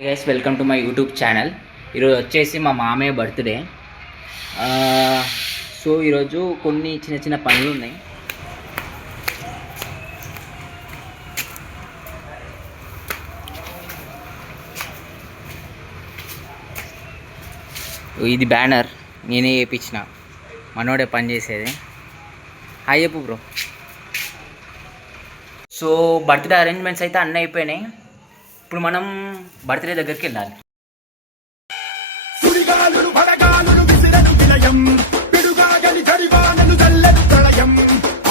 Guys welcome to my YouTube channel. ఈరోజు వచ్చేసి మా మామయ్య బర్త్డే. సో ఈరోజు కొన్ని చిన్న చిన్న పనులు ఉన్నాయి. ఇది బ్యానర్ నేనే వేయించిన, మనోడే పని చేసేది. హాయ్ చెప్పు బ్రో. సో బర్త్డే అరేంజ్మెంట్స్ అయితే అన్నీ అయిపోయినాయి. ఇప్పుడు మనం బర్త్డే దగ్గరికి వెళ్ళాలి.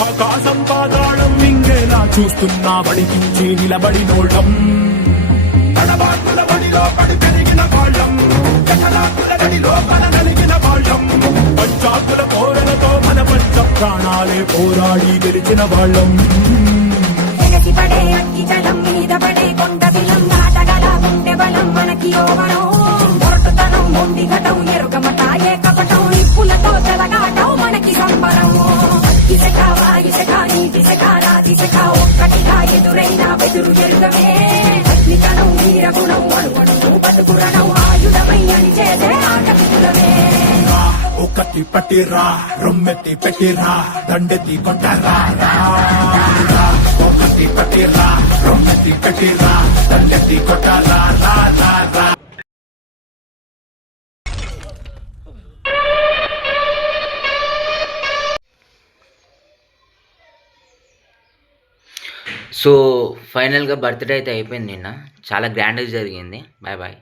ఆకాశం పాతాళం మింగేలా చూస్తున్నా వడికించి నిలబడి నోళ్ళం తడబాటుల బడిలో పడి పెరిగిన వాళ్ళం జటలాకుల బడిలో మన నలిగిన వాళ్ళం పంచాకుల పోరలతో మన పంచ ప్రాణాలే పోరాడి గెలిచిన వాళ్ళం. పడే అగ్గి జలం మీద పడే కొండ బిలం దాటగల గుండె బలం మనకి ఓవరం మొరటుతనం మొండి ఘటం ఎరుగమట ఏ కపటం నిప్పులతో చెలగాటం మనకి సంబరం. ఇసక వాయిసక నీటిసక రాతిసక ఒక్కటిగా ఎదురైన బెదురు ఎరుగమే అగ్నితనం వీరగుణం అడుగణం బతుకురణం ఆయుధమై అని చేసే ఆటవికులమే. ఒక్కటి పట్టిరా రొమ్మెత్తి పెట్టిరా దండెత్తి కొట్టరా ఒక్కటి పట్టిరా రొమ్మెత్తి పెట్టిరా దండెత్తి కొట్టరా రా రా రా. సో ఫైనల్గా బర్త్డే అయితే అయిపోయింది. నిన్న చాలా గ్రాండ్గా జరిగింది. Bye bye.